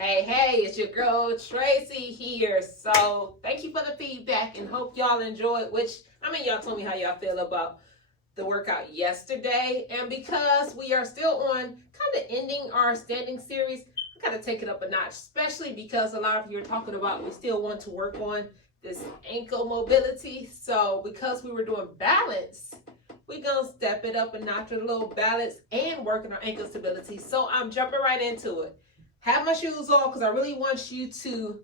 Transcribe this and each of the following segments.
Hey, it's your girl Tracy here. So thank you for the feedback and hope y'all enjoyed, y'all told me how y'all feel about the workout yesterday. And because we are still on kind of ending our standing series, I kind of take it up a notch, especially because a lot of you are talking about we still want to work on this ankle mobility. So because we were doing balance, we're going to step it up a notch with a little balance and working our ankle stability. So I'm jumping right into it. Have my shoes on because I really want you to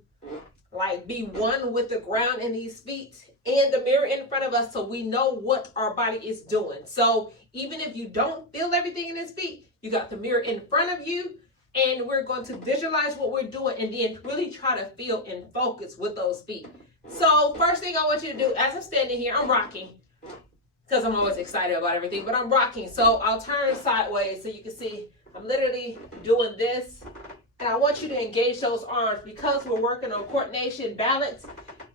be one with the ground in these feet and the mirror in front of us so we know what our body is doing. So even if you don't feel everything in this feet, you got the mirror in front of you and we're going to visualize what we're doing and then really try to feel and focus with those feet. So first thing I want you to do, as I'm standing here, I'm rocking because I'm always excited about everything, but I'm rocking. So I'll turn sideways so you can see I'm literally doing this. And I want you to engage those arms because we're working on coordination, balance,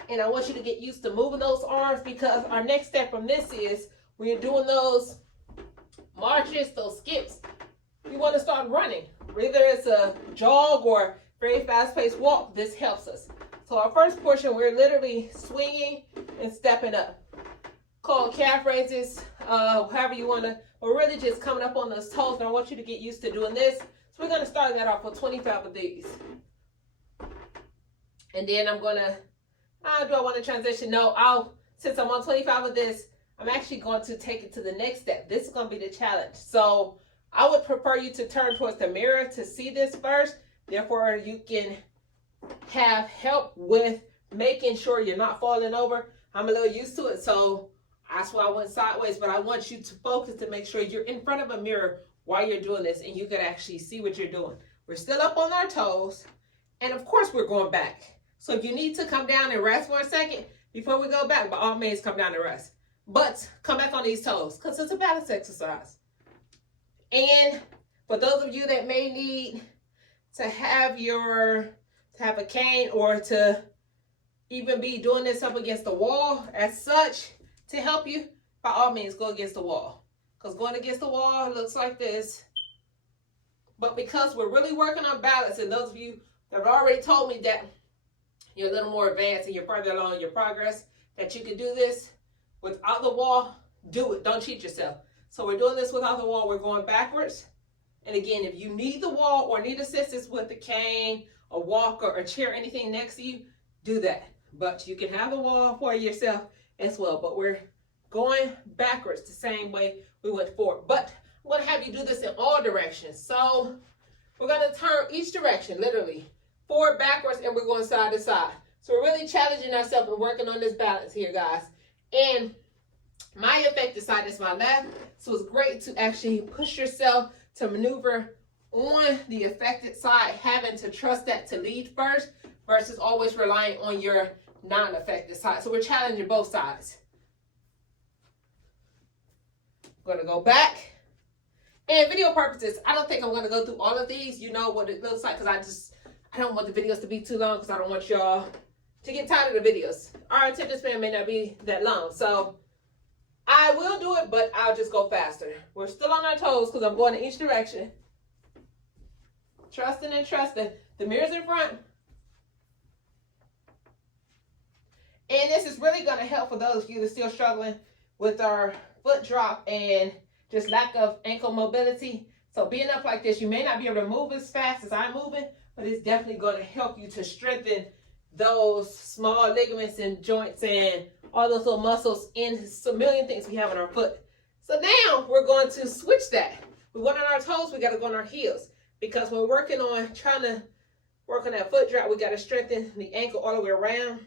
and I want you to get used to moving those arms because our next step from this is when you're doing those marches, those skips, you want to start running. Whether it's a jog or very fast-paced walk, this helps us. So our first portion, we're literally swinging and stepping up. Called calf raises, however you want to, we're really just coming up on those toes, and I want you to get used to doing this. So we're going to start that off with 25 of these. And then I'm going to, do I want to transition? No, since I'm on 25 of this, I'm actually going to take it to the next step. This is going to be the challenge. So I would prefer you to turn towards the mirror to see this first. Therefore, you can have help with making sure you're not falling over. I'm a little used to it, so that's why I went sideways. But I want you to focus to make sure you're in front of a mirror while you're doing this and you can actually see what you're doing. We're still up on our toes, and of course we're going back. So if you need to come down and rest for a second before we go back, by all means come down and rest. But come back on these toes because it's a balance exercise. And for those of you that may need to have a cane or to even be doing this up against the wall as such to help you, by all means go against the wall. Because going against the wall looks like this. But because we're really working on balance, and those of you that have already told me that you're a little more advanced and you're further along in your progress, that you can do this without the wall, do it. Don't cheat yourself. So we're doing this without the wall. We're going backwards. And again, if you need the wall or need assistance with the cane, a walker, a chair, anything next to you, do that. But you can have the wall for yourself as well. But we're going backwards the same way we went forward. But I'm going to have you do this in all directions. So we're going to turn each direction, literally, forward, backwards, and we're going side to side. So we're really challenging ourselves and working on this balance here, guys. And my affected side is my left. So it's great to actually push yourself to maneuver on the affected side, having to trust that to lead first versus always relying on your non-affected side. So we're challenging both sides. I'm going to go back. And video purposes, I don't think I'm going to go through all of these. You know what it looks like because I don't want the videos to be too long because I don't want y'all to get tired of the videos. Our attention span may not be that long. So I will do it, but I'll just go faster. We're still on our toes because I'm going in each direction. Trusting and trusting. The mirror's in front. And this is really going to help for those of you that are still struggling with our foot drop and just lack of ankle mobility. So being up like this, you may not be able to move as fast as I'm moving, but it's definitely going to help you to strengthen those small ligaments and joints and all those little muscles and a million things we have in our foot. So now we're going to switch that. We went on our toes, we got to go on our heels because when we're working on trying to work on that foot drop, we got to strengthen the ankle all the way around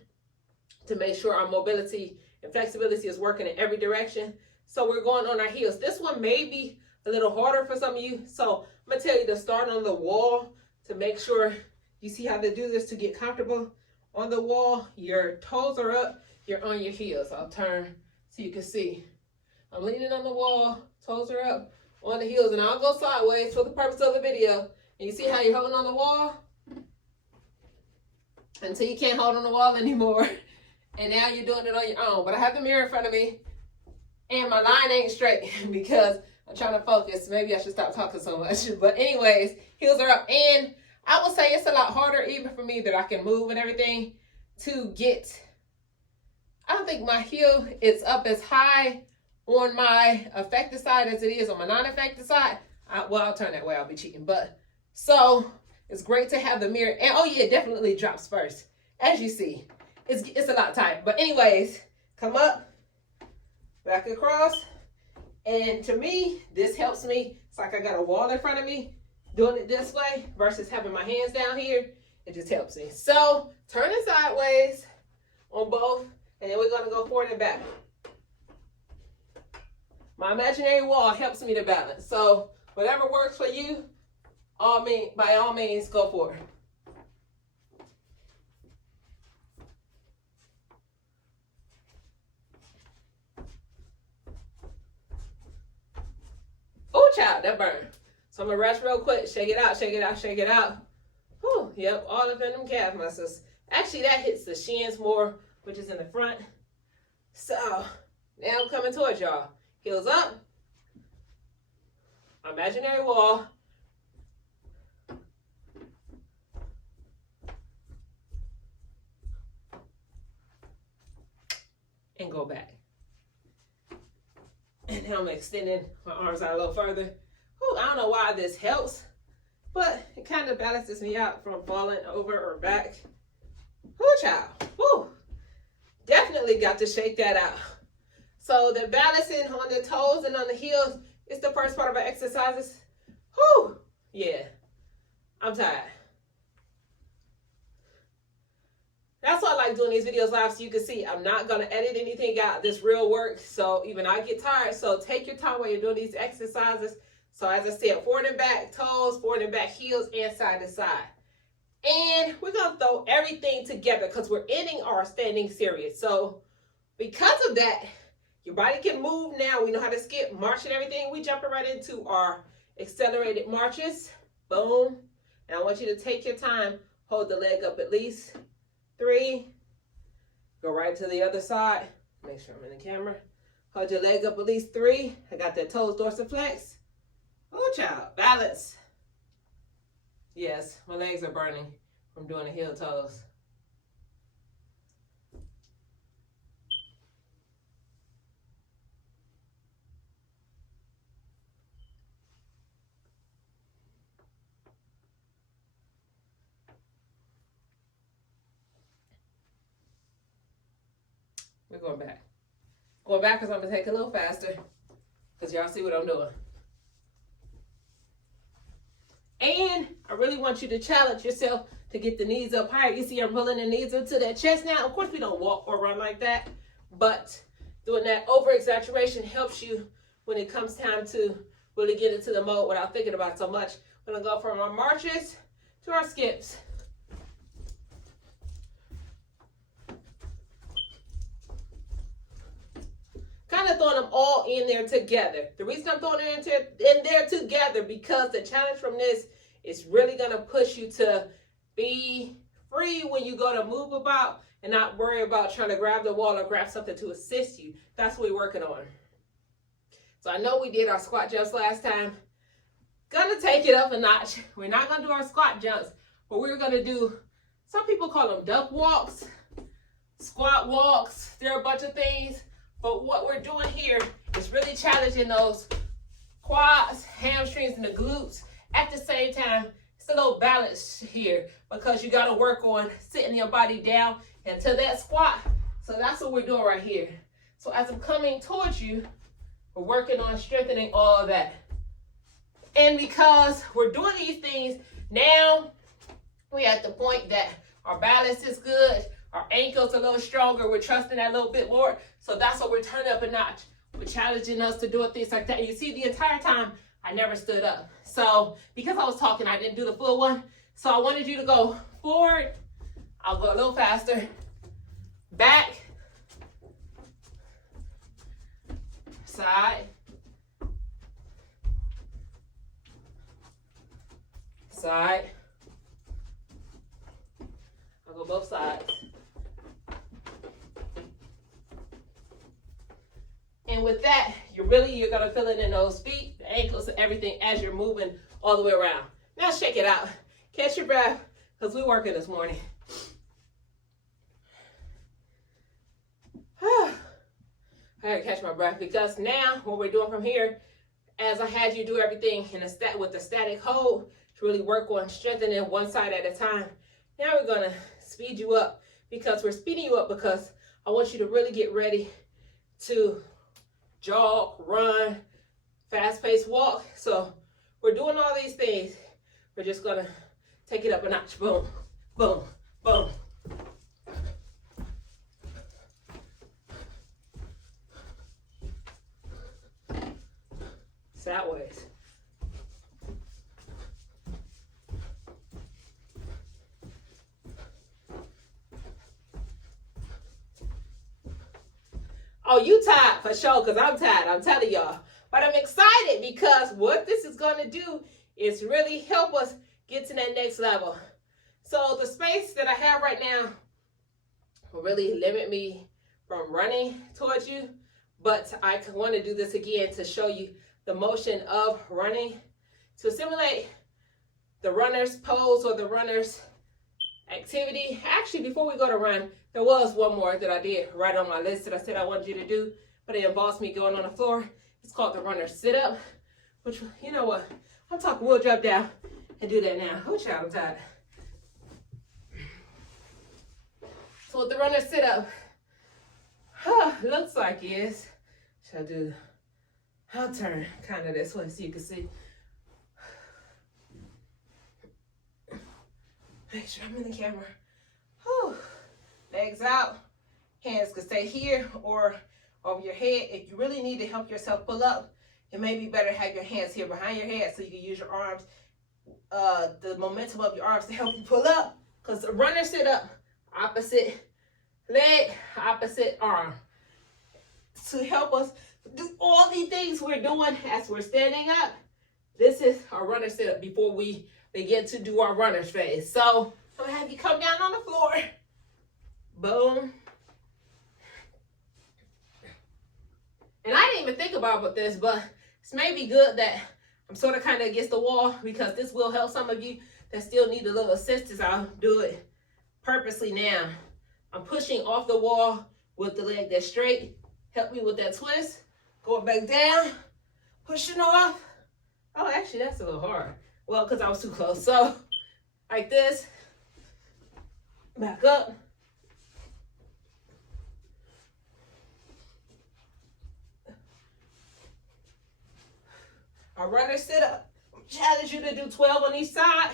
to make sure our mobility and flexibility is working in every direction. So we're going on our heels. This one may be a little harder for some of you. So I'm going to tell you to start on the wall to make sure you see how to do this to get comfortable. On the wall, your toes are up, you're on your heels. I'll turn so you can see. I'm leaning on the wall, toes are up, on the heels, and I'll go sideways for the purpose of the video. And you see how you're holding on the wall? Until you can't hold on the wall anymore. And now you're doing it on your own. But I have the mirror in front of me. And my line ain't straight because I'm trying to focus. Maybe I should stop talking so much. But anyways, heels are up. And I would say it's a lot harder even for me that I can move and everything to get, I don't think my heel is up as high on my affected side as it is on my non-affected side. Well, I'll turn that way, I'll be cheating. But so it's great to have the mirror. And oh yeah, it definitely drops first. As you see, it's a lot tight. But anyways, come up, back across. And to me, this helps me. It's like I got a wall in front of me. Doing it this way versus having my hands down here, it just helps me. So turn it sideways on both, and then we're gonna go forward and back. My imaginary wall helps me to balance. So whatever works for you, by all means, go for it. Oh, child, that burned. So I'm gonna rest real quick. Shake it out, shake it out, shake it out. Whew, yep, all up in them calf muscles. Actually, that hits the shins more, which is in the front. So now I'm coming towards y'all. Heels up. Imaginary wall. And go back. And now I'm extending my arms out a little further. Whew, I don't know why this helps, but it kind of balances me out from falling over or back. Whoo, child. Whoo. Definitely got to shake that out. So the balancing on the toes and on the heels is the first part of our exercises. Whoo. Yeah. I'm tired. That's why I like doing these videos live, so you can see I'm not going to edit anything out. This real work, so even I get tired. So take your time while you're doing these exercises. So as I said, forward and back toes, forward and back heels, and side to side. And we're going to throw everything together because we're ending our standing series. So because of that, your body can move now. We know how to skip, march, and everything. We jumping right into our accelerated marches. Boom. And I want you to take your time. Hold the leg up at least 3. Go right to the other side. Make sure I'm in the camera. Hold your leg up at least 3. I got that toes dorsiflex. Oh, child. Balance. Yes, my legs are burning from doing the heel toes. We're going back. Going back because I'm going to take it a little faster because y'all see what I'm doing. And I really want you to challenge yourself to get the knees up higher. You see I'm pulling the knees into that chest now. Of course, we don't walk or run like that, but doing that over-exaggeration helps you when it comes time to really get into the mode without thinking about it so much. We're going to go from our marches to our skips. Kind of throwing them all in there together. The reason I'm throwing them in there together because the challenge from this is really going to push you to be free when you go to move about and not worry about trying to grab the wall or grab something to assist you. That's what we're working on. So I know we did our squat jumps last time. Gonna take it up a notch. We're not gonna do our squat jumps, but we're gonna do, some people call them duck walks, squat walks. There are a bunch of things. But what we're doing here is really challenging those quads, hamstrings, and the glutes. At the same time, it's a little balance here because you got to work on sitting your body down into that squat. So that's what we're doing right here. So as I'm coming towards you, we're working on strengthening all of that. And because we're doing these things, now we're at the point that our balance is good. Our ankles are a little stronger. We're trusting that a little bit more. So that's what we're turning up a notch. We're challenging us to do things like that. And you see, the entire time, I never stood up. So because I was talking, I didn't do the full one. So I wanted you to go forward. I'll go a little faster. Back. Side. Side. I'll go both sides. And with that, you're gonna feel it in those feet, the ankles, and everything as you're moving all the way around. Now shake it out. Catch your breath, because we're working this morning. I gotta catch my breath, because now what we're doing from here, as I had you do everything in with the static hold to really work on strengthening one side at a time. Now we're gonna speed you up, because we're speeding you up because I want you to really get ready to jog, run, fast-paced walk. So we're doing all these things. We're just gonna take it up a notch. Boom, boom, boom. Sideways. Oh, you tired for sure, because I'm tired, I'm telling y'all. But I'm excited because what this is going to do is really help us get to that next level. So the space that I have right now will really limit me from running towards you. But I want to do this again to show you the motion of running, to simulate the runner's pose or the runner's activity. Actually, before we go to run, there was one more that I did right on my list that I said I wanted you to do, but it involves me going on the floor. It's called the runner sit-up, which, you know what, I'm talking, we'll drop down and do that now. Oh, child, I'm tired. So what the runner sit-up looks like is, I'll turn kind of this way so you can see. Make sure I'm in the camera. Whew. Legs out, hands can stay here or over your head. If you really need to help yourself pull up, it may be better to have your hands here behind your head so you can use your arms, the momentum of your arms to help you pull up. Because the runner sit up, opposite leg, opposite arm. To help us do all these things we're doing as we're standing up, this is our runner sit up before we begin to do our runner's phase. So I'm gonna have you come down on the floor. Boom. And I didn't even think about this, but it's maybe good that I'm sort of kind of against the wall, because this will help some of you that still need a little assistance. I'll do it purposely now. I'm pushing off the wall with the leg that's straight. Help me with that twist. Going back down, pushing off. Oh, actually, that's a little hard. Well, because I was too close. So, like this. Back up. A runner sit up. Challenge you to do 12 on each side.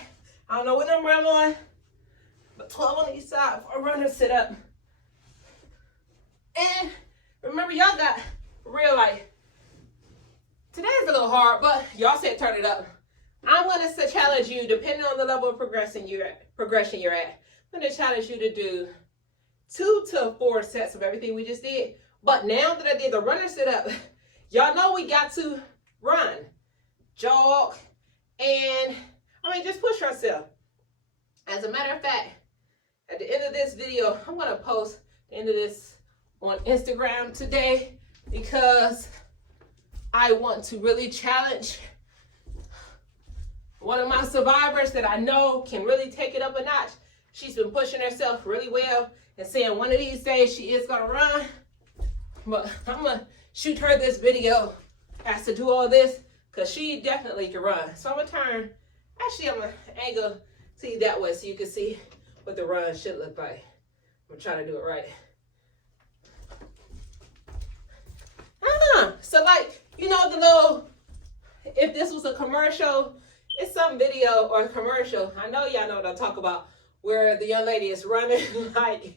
I don't know what number I'm on, but 12 on each side for a runner sit up. And remember, y'all got real life. Today's a little hard, but y'all said turn it up. I'm going to challenge you, depending on the level of progression you're at. I'm going to challenge you to do 2 to 4 sets of everything we just did. But now that I did the runner sit up, y'all know we got to run, jog, and just push ourselves. As a matter of fact, at the end of this video, I'm going to post the end of this on Instagram today, because I want to really challenge one of my survivors that I know can really take it up a notch. She's been pushing herself really well and saying one of these days she is going to run. But I'm going to shoot her this video as to do all this, because she definitely can run. So I'm going to turn, actually I'm going to angle to you that way so you can see what the run should look like. I'm going to try to do it right. So like, you know, the little, if this was a commercial, it's some video or commercial. I know y'all know what I'm talking about, where the young lady is running like,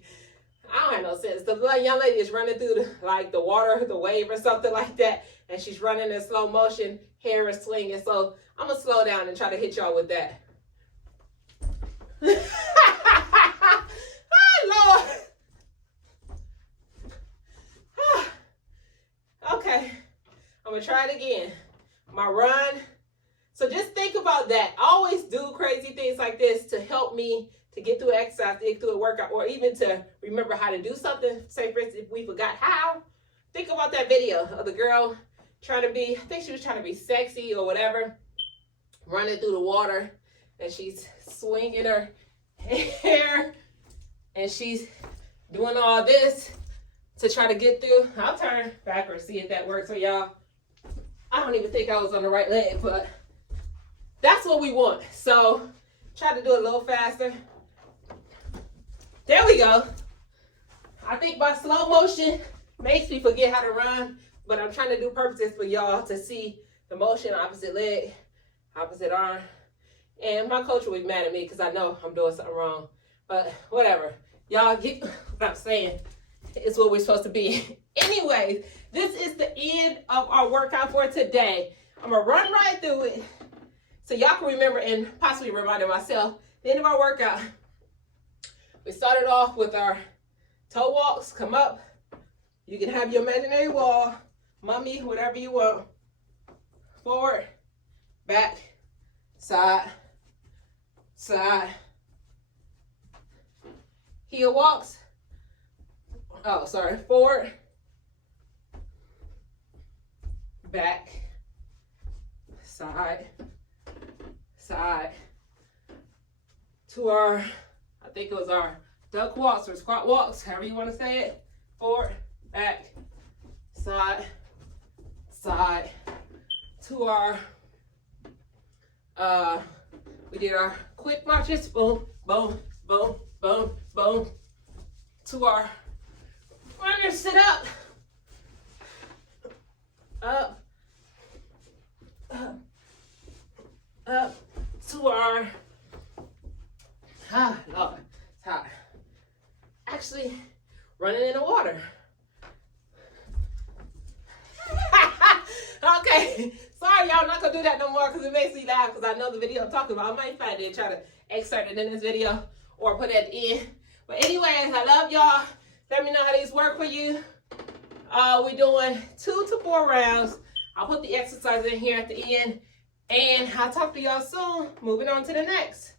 I don't have no sense. The young lady is running through the water, the wave or something like that. And she's running in slow motion, hair is swinging. So I'm going to slow down and try to hit y'all with that. Oh, Lord. Okay, I'm going to try it again. My run. So just think about that. I always do crazy things like this to help me to get through exercise, to get through a workout, or even to remember how to do something. Say, for instance, if we forgot how. Think about that video of the girl trying to be, I think she was trying to be sexy or whatever, running through the water. and she's swinging her hair, and she's doing all this to try to get through. I'll turn backwards, see if that works for y'all. I don't even think I was on the right leg, but that's what we want. So try to do it a little faster. There we go. I think my slow motion makes me forget how to run, but I'm trying to do purposes for y'all to see the motion, opposite leg, opposite arm. And my coach will be mad at me because I know I'm doing something wrong. But whatever. Y'all get what I'm saying. It's what we're supposed to be. Anyways, this is the end of our workout for today. I'm going to run right through it so y'all can remember and possibly remind myself the end of our workout. We started off with our toe walks. Come up. You can have your imaginary wall, mummy, whatever you want. Forward, back, side, side. Heel walks. Oh, sorry. Forward, back, side, side. To our, I think it was our duck walks or squat walks, however you want to say it. Forward, back, side, side. To our, we did our quick marches. Boom, boom, boom, boom, boom. To our runner sit up. Up, up, up. To our, Lord, it's hot. Actually, running in the water. Okay, sorry y'all, I'm not gonna do that no more because it makes me laugh because I know the video I'm talking about. I might find it and try to excerpt it in this video or put it at the end. But anyways, I love y'all. Let me know how these work for you. We're doing 2 to 4 rounds. I'll put the exercise in here at the end. And I'll talk to y'all soon. Moving on to the next.